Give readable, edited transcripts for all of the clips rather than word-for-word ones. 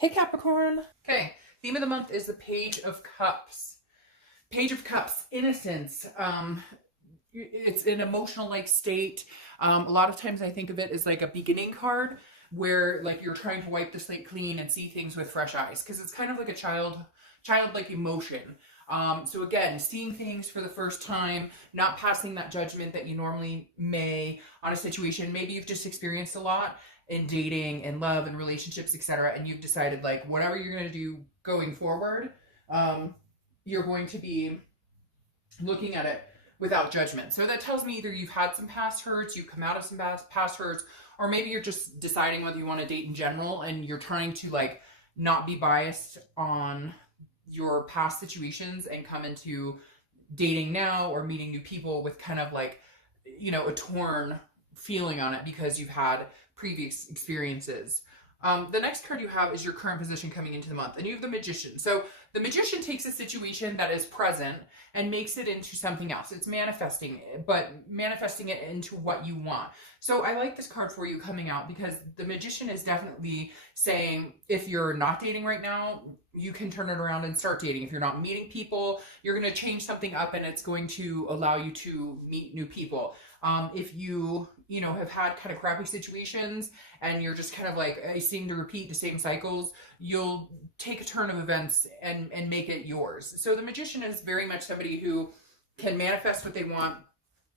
Hey Capricorn. Okay, theme of the month is the Page of Cups. Page of Cups, innocence. It's an emotional like state. A lot of times I think of it as like a beginning card where like you're trying to wipe the slate clean and see things with fresh eyes because it's kind of like a childlike emotion. So again, seeing things for the first time, not passing that judgment that you normally may on a situation. Maybe you've just experienced a lot in dating and love and relationships, etc. And you've decided like whatever you're going to do going forward, you're going to be looking at it without judgment. So that tells me either you've had some past hurts, you've come out of some past hurts, or maybe you're just deciding whether you want to date in general and you're trying to like not be biased on your past situations and come into dating now or meeting new people with kind of like, you know, a torn feeling on it because you've had previous experiences. The next card you have is your current position coming into the month, and you have the Magician. So the Magician takes a situation that is present and makes it into something else. It's manifesting it, but manifesting it into what you want. So I like this card for you coming out because the Magician is definitely saying if you're not dating right now, you can turn it around and start dating. If you're not meeting people, you're going to change something up and it's going to allow you to meet new people. If you know, have had kind of crappy situations and you're just kind of like, I seem to repeat the same cycles, you'll take a turn of events and make it yours. So the Magician is very much somebody who can manifest what they want,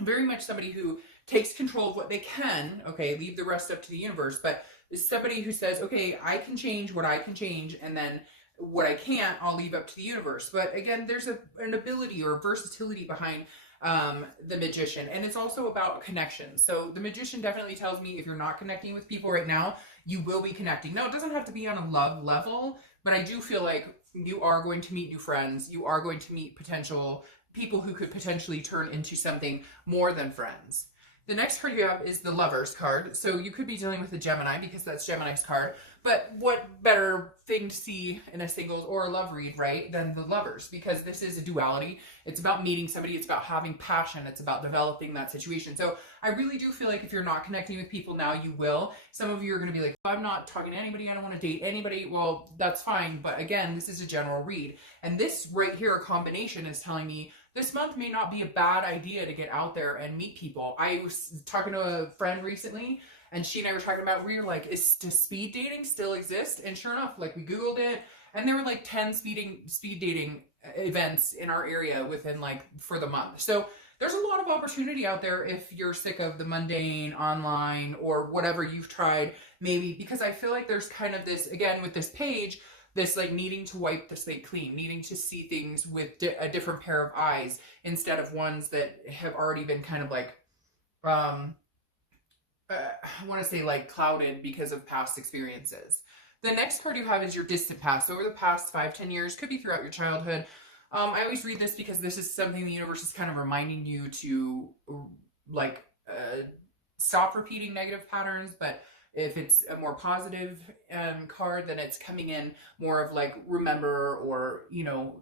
very much somebody who takes control of what they can, okay, leave the rest up to the universe, but is somebody who says, okay, I can change what I can change, and then what I can't, I'll leave up to the universe. But again, there's an ability or a versatility behind the Magician, and it's also about connection. So the Magician definitely tells me if you're not connecting with people right now, you will be connecting. Now, it doesn't have to be on a love level, but I do feel like you are going to meet new friends. You are going to meet potential people who could potentially turn into something more than friends. The next card you have is the Lovers card. So you could be dealing with a Gemini because that's Gemini's card. But what better thing to see in a singles or a love read, right, than the Lovers? Because this is a duality. It's about meeting somebody. It's about having passion. It's about developing that situation. So I really do feel like if you're not connecting with people now, you will. Some of you are going to be like, I'm not talking to anybody. I don't want to date anybody. Well, that's fine. But again, this is a general read. And this right here, a combination, is telling me this month may not be a bad idea to get out there and meet people. I was talking to a friend recently, and she and I were talking about, we were like, does speed dating still exist? And sure enough, like we Googled it, and there were like 10 speed dating events in our area within like for the month. So there's a lot of opportunity out there if you're sick of the mundane online or whatever you've tried, maybe, because I feel like there's kind of this, again, with this page, this like needing to wipe the slate clean, needing to see things with a different pair of eyes instead of ones that have already been kind of like, I want to say like clouded because of past experiences. The next card you have is your distant past. Over the past 5-10 years, could be throughout your childhood. I always read this because this is something the universe is kind of reminding you to like stop repeating negative patterns, but if it's a more positive card, then it's coming in more of like remember or, you know,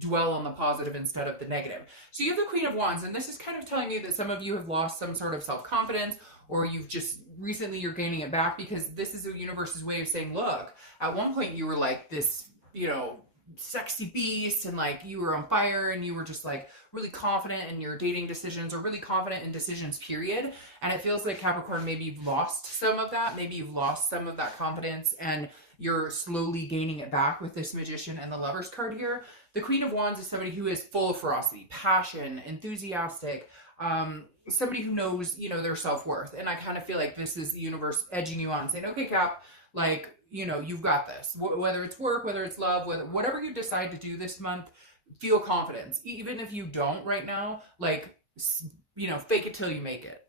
dwell on the positive instead of the negative. So you have the Queen of Wands, and this is kind of telling me that some of you have lost some sort of self-confidence, or you've just recently you're gaining it back, because this is the universe's way of saying, look, at one point you were like this, you know, sexy beast, and like you were on fire and you were just like really confident in your dating decisions or really confident in decisions, period. And it feels like, Capricorn, maybe you've lost some of that. Maybe you've lost some of that confidence and you're slowly gaining it back with this Magician and the Lovers card here. The Queen of Wands is somebody who is full of ferocity, passion, enthusiastic, somebody who knows, you know, their self-worth. And I kind of feel like this is the universe edging you on, saying, okay, Cap, like, you know, you've got this. Whether it's work, whether it's love, whatever you decide to do this month, feel confidence. Even if you don't right now, like, you know, fake it till you make it.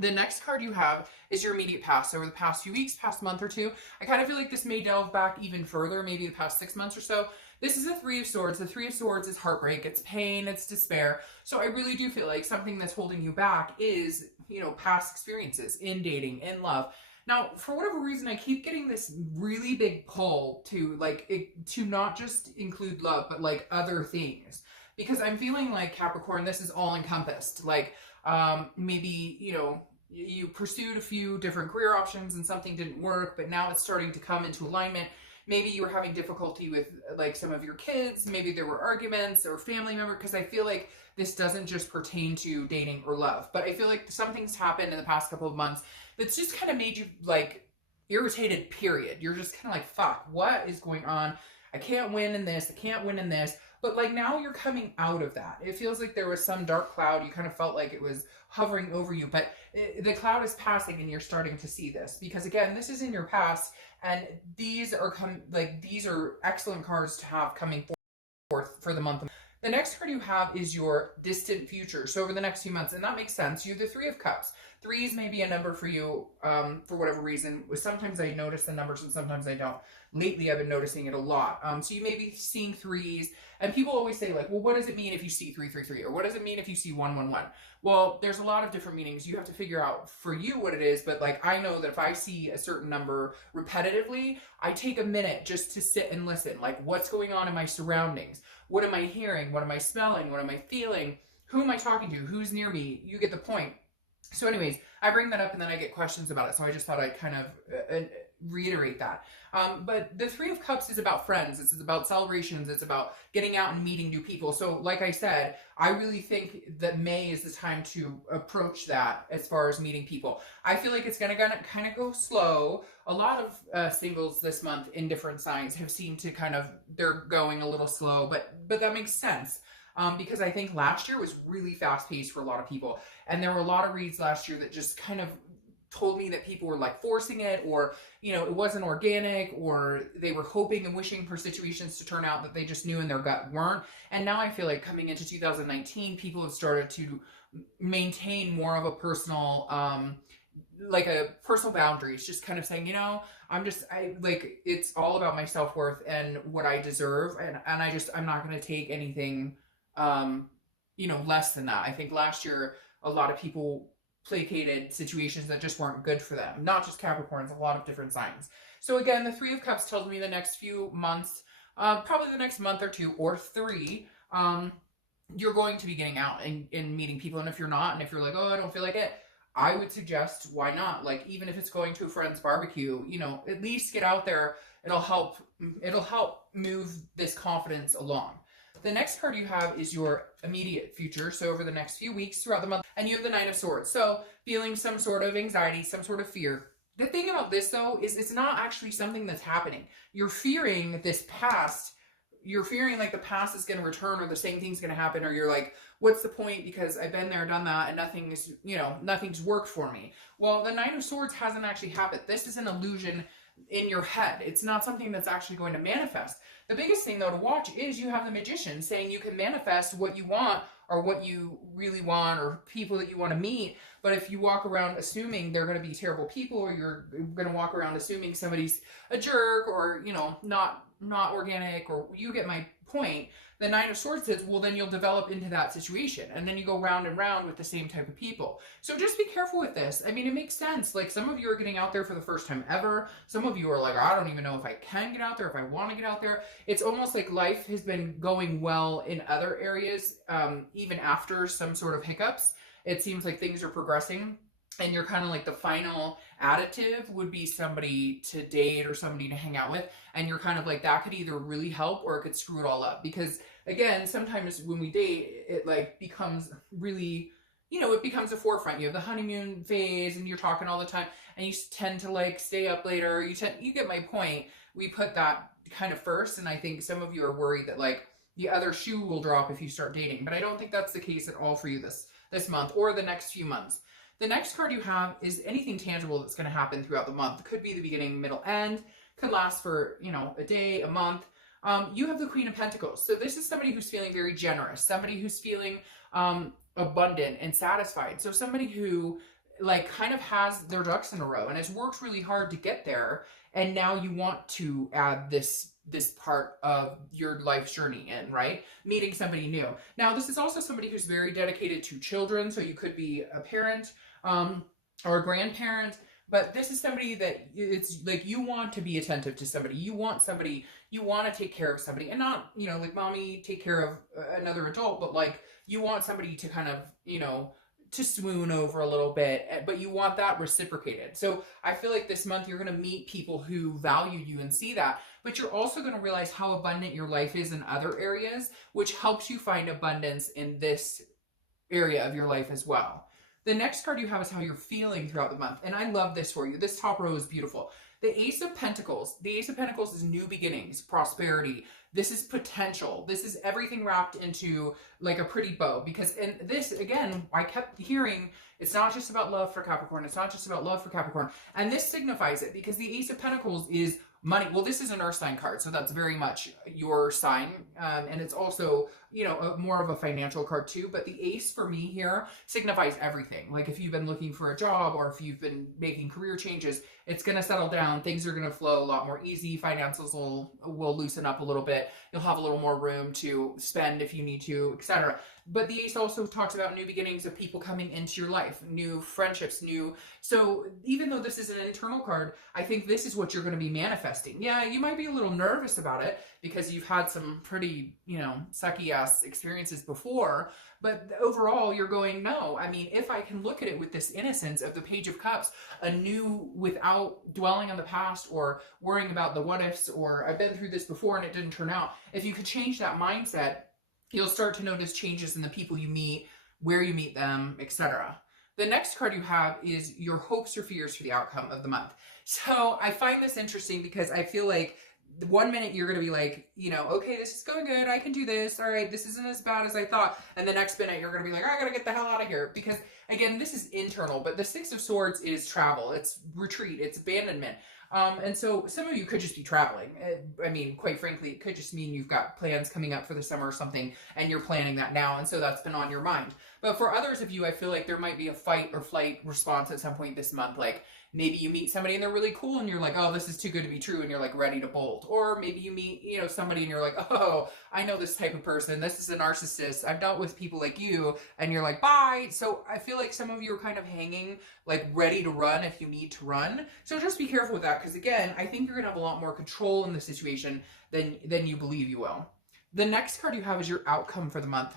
The next card you have is your immediate past. So over the past few weeks, past month or two, I kind of feel like this may delve back even further, maybe the past 6 months or so. This is the Three of Swords. The Three of Swords is heartbreak, it's pain, it's despair. So I really do feel like something that's holding you back is, you know, past experiences in dating, in love. Now, for whatever reason, I keep getting this really big pull to like to not just include love, but like other things, because I'm feeling like, Capricorn, this is all encompassed. Like maybe, you know, you pursued a few different career options and something didn't work, but now it's starting to come into alignment. Maybe you were having difficulty with like some of your kids. Maybe there were arguments or family member, because I feel like this doesn't just pertain to dating or love, but I feel like something's happened in the past couple of months that's just kind of made you like irritated, period. You're just kind of like, fuck, what is going on? I can't win in this. I can't win in this. But like now you're coming out of that. It feels like there was some dark cloud. You kind of felt like it was hovering over you, but the cloud is passing and you're starting to see this, because again, this is in your past, and these are these are excellent cards to have coming forth for the month. The next card you have is your distant future. So over the next few months, and that makes sense. You have the Three of Cups. Threes may be a number for you for whatever reason. Sometimes I notice the numbers and sometimes I don't. Lately, I've been noticing it a lot. So you may be seeing threes, and people always say like, well, what does it mean if you see 333? Or what does it mean if you see 111? Well, there's a lot of different meanings. You have to figure out for you what it is, but like I know that if I see a certain number repetitively, I take a minute just to sit and listen. Like, what's going on in my surroundings? What am I hearing? What am I smelling? What am I feeling? Who am I talking to? Who's near me? You get the point. So anyways, I bring that up and then I get questions about it. So I just thought I'd kind of reiterate that. But the Three of Cups is about friends. It's about celebrations. It's about getting out and meeting new people. So like I said, I really think that May is the time to approach that as far as meeting people. I feel like it's going to kind of go slow. A lot of singles this month in different signs have seemed to they're going a little slow, but that makes sense. Because I think last year was really fast paced for a lot of people. And there were a lot of reads last year that just kind of told me that people were like forcing it, or, you know, it wasn't organic, or they were hoping and wishing for situations to turn out that they just knew in their gut weren't. And now I feel like coming into 2019, people have started to maintain more of a personal, like a personal boundaries, just kind of saying, you know, it's all about my self-worth and what I deserve. And I'm not going to take anything, less than that. I think last year, a lot of people placated situations that just weren't good for them. Not just Capricorns, a lot of different signs. So again, the Three of Cups tells me the next few months, probably the next month or two or three, you're going to be getting out and meeting people. And if you're not, and if you're like, oh, I don't feel like it, I would suggest, why not? Like, even if it's going to a friend's barbecue, you know, at least get out there. It'll help move this confidence along. The next card you have is your immediate future. So over the next few weeks throughout the month, and you have the Nine of Swords. So feeling some sort of anxiety, some sort of fear. The thing about this though, is it's not actually something that's happening. You're fearing this past. You're fearing like the past is going to return, or the same thing's going to happen, or you're like, what's the point? Because I've been there, done that, and nothing's worked for me. Well, the Nine of Swords hasn't actually happened. This is an illusion in your head. It's not something that's actually going to manifest. The biggest thing though to watch is you have the Magician saying you can manifest what you want, or what you really want, or people that you want to meet. But if you walk around assuming they're going to be terrible people, or you're going to walk around assuming somebody's a jerk, or, you know, not organic, or you get my point, the Nine of Swords says, well, then you'll develop into that situation. And then you go round and round with the same type of people. So just be careful with this. I mean, it makes sense. Like, some of you are getting out there for the first time ever. Some of you are like, I don't even know if I can get out there, if I want to get out there. It's almost like life has been going well in other areas, even after some sort of hiccups. It seems like things are progressing. And you're kind of like, the final additive would be somebody to date or somebody to hang out with. And you're kind of like, that could either really help or it could screw it all up. Because again, sometimes when we date, it like becomes really, you know, it becomes a forefront. You have the honeymoon phase and you're talking all the time, and you tend to like stay up later. You get my point. We put that kind of first. And I think some of you are worried that like the other shoe will drop if you start dating. But I don't think that's the case at all for you this month or the next few months. The next card you have is anything tangible that's going to happen throughout the month. It could be the beginning, middle, end. Could last for, you know, a day, a month. You have the Queen of Pentacles. So this is somebody who's feeling very generous. Somebody who's feeling abundant and satisfied. So somebody who like kind of has their ducks in a row and has worked really hard to get there. And now you want to add this part of your life's journey in, right? Meeting somebody new. Now, this is also somebody who's very dedicated to children. So you could be a parent, or a grandparent, but this is somebody that it's like, you want to be attentive to somebody. You want to take care of somebody, and not, you know, like mommy take care of another adult, but like you want somebody to kind of, you know, to swoon over a little bit, but you want that reciprocated. So I feel like this month you're going to meet people who value you and see that, but you're also going to realize how abundant your life is in other areas, which helps you find abundance in this area of your life as well. The next card you have is how you're feeling throughout the month. And I love this for you. This top row is beautiful. The Ace of Pentacles. The Ace of Pentacles is new beginnings, prosperity. This is potential. This is everything wrapped into like a pretty bow. Because, and this, again, I kept hearing, it's not just about love for Capricorn. It's not just about love for Capricorn. And this signifies it because the Ace of Pentacles is money. Well, this is an earth sign card, so that's very much your sign. And it's also, you know, more of a financial card too. But the ace for me here signifies everything. Like if you've been looking for a job or if you've been making career changes, it's going to settle down. Things are going to flow a lot more easy. Finances will loosen up a little bit. You'll have a little more room to spend if you need to, etc. But the ace also talks about new beginnings of people coming into your life, new friendships, new. So even though this is an internal card, I think this is what you're going to be manifesting. Yeah, you might be a little nervous about it because you've had some pretty, you know, sucky ass experiences before. But overall, you're going, no, I mean, if I can look at it with this innocence of the Page of Cups, anew without dwelling on the past or worrying about the what ifs or I've been through this before and it didn't turn out. If you could change that mindset, you'll start to notice changes in the people you meet, where you meet them, etc. The next card you have is your hopes or fears for the outcome of the month. So I find this interesting because I feel like one minute you're going to be like, you know, okay, this is going good. I can do this. All right, this isn't as bad as I thought. And the next minute you're going to be like, I got to get the hell out of here. Because again, this is internal, but the Six of Swords is travel. It's retreat. It's abandonment. And so some of you could just be traveling. I mean, quite frankly, it could just mean you've got plans coming up for the summer or something, and you're planning that now, and so that's been on your mind. But for others of you, I feel like there might be a fight or flight response at some point this month. Like maybe you meet somebody and they're really cool, and you're like, oh, this is too good to be true, and you're like ready to bolt. Or maybe you meet, you know, somebody and you're like, oh, I know this type of person. This is a narcissist. I've dealt with people like you, and you're like, bye. So I feel like some of you are kind of hanging, like ready to run if you need to run. So just be careful with that, because again, I think you're gonna have a lot more control in the situation than you believe you will. The next card you have is your outcome for the month.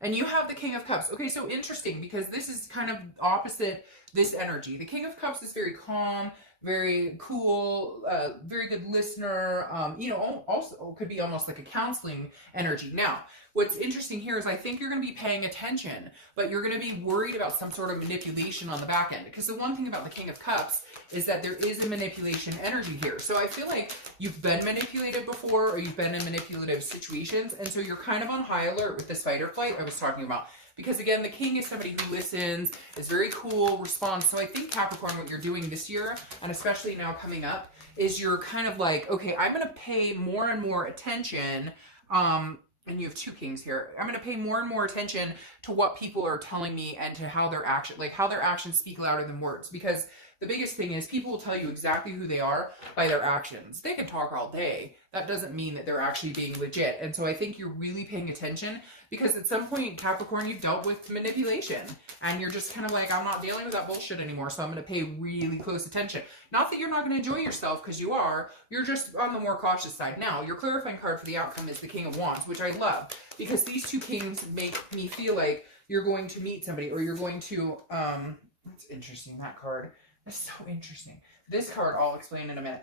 And you have the King of Cups. Okay, so interesting because this is kind of opposite this energy. The King of Cups is very calm, very cool, very good listener. You know, also could be almost like a counseling energy. Now, what's interesting here is I think you're going to be paying attention, but you're going to be worried about some sort of manipulation on the back end. Because the one thing about the King of Cups is that there is a manipulation energy here. So I feel like you've been manipulated before or you've been in manipulative situations. And so you're kind of on high alert with this fight or flight I was talking about. Because again, the king is somebody who listens, is very cool, responds. So I think Capricorn, what you're doing this year, and especially now coming up, is you're kind of like, okay, I'm going to pay more and more attention. And you have two kings here. I'm going to pay more and more attention to what people are telling me and to how their action, like how their actions speak louder than words. Because the biggest thing is people will tell you exactly who they are by their actions. They can talk all day. That doesn't mean that they're actually being legit. And so I think you're really paying attention because at some point, Capricorn, you've dealt with manipulation and you're just kind of like, I'm not dealing with that bullshit anymore. So I'm going to pay really close attention. Not that you're not going to enjoy yourself because you are. You're just on the more cautious side. Now, your clarifying card for the outcome is the King of Wands, which I love because these two kings make me feel like you're going to meet somebody or you're going to, that's interesting, that card. That's so interesting. This card I'll explain in a minute.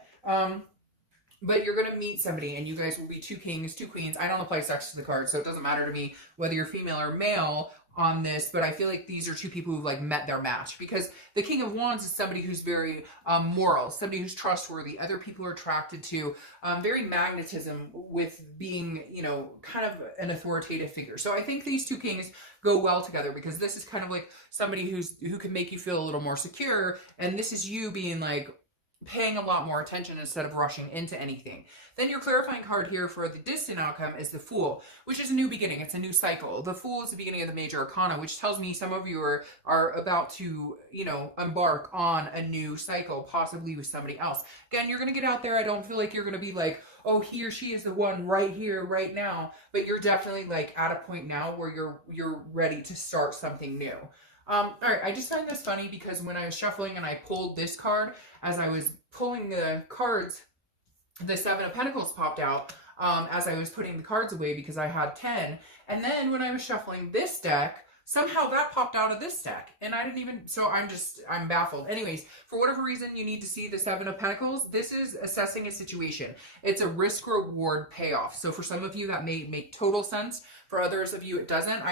But you're going to meet somebody and you guys will be two kings, two queens. I don't apply sex to the card, so it doesn't matter to me whether you're female or male on this, but I feel like these are two people who've like met their match because the King of Wands is somebody who's very moral, somebody who's trustworthy. Other people are attracted to very magnetism with being, you know, kind of an authoritative figure. So I think these two kings go well together because this is kind of like somebody who can make you feel a little more secure, and this is you being like paying a lot more attention instead of rushing into anything. Then your clarifying card here for the distant outcome is the Fool, which is a new beginning. It's a new cycle. The Fool is the beginning of the major arcana, which tells me some of you are about to, you know, embark on a new cycle, possibly with somebody else. Again, you're going to get out there. I don't feel like you're going to be like, oh, he or she is the one right here, right now. But you're definitely like at a point now where you're ready to start something new. All right, I just find this funny because when I was shuffling and I pulled this card, as I was pulling the cards, the Seven of Pentacles popped out as I was putting the cards away because I had 10. And then when I was shuffling this deck, Somehow that popped out of this deck, and I didn't even, so I'm baffled. Anyways, for whatever reason, you need to see the Seven of Pentacles. This is assessing a situation. It's a risk-reward payoff. So for some of you, that may make total sense. For others of you, it doesn't.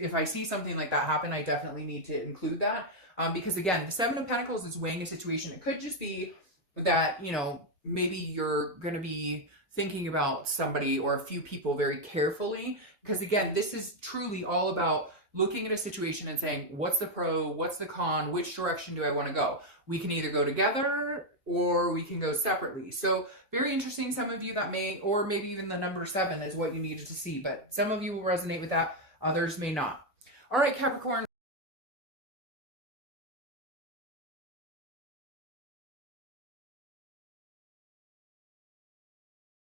If I see something like that happen, I definitely need to include that. Because again, the Seven of Pentacles is weighing a situation. It could just be that, you know, maybe you're going to be thinking about somebody or a few people very carefully. Because again, this is truly all about looking at a situation and saying, what's the pro, what's the con, which direction do I want to go? We can either go together or we can go separately. So very interesting. Some of you that may, or maybe even the number 7 is what you needed to see, but some of you will resonate with that. Others may not. All right, Capricorn.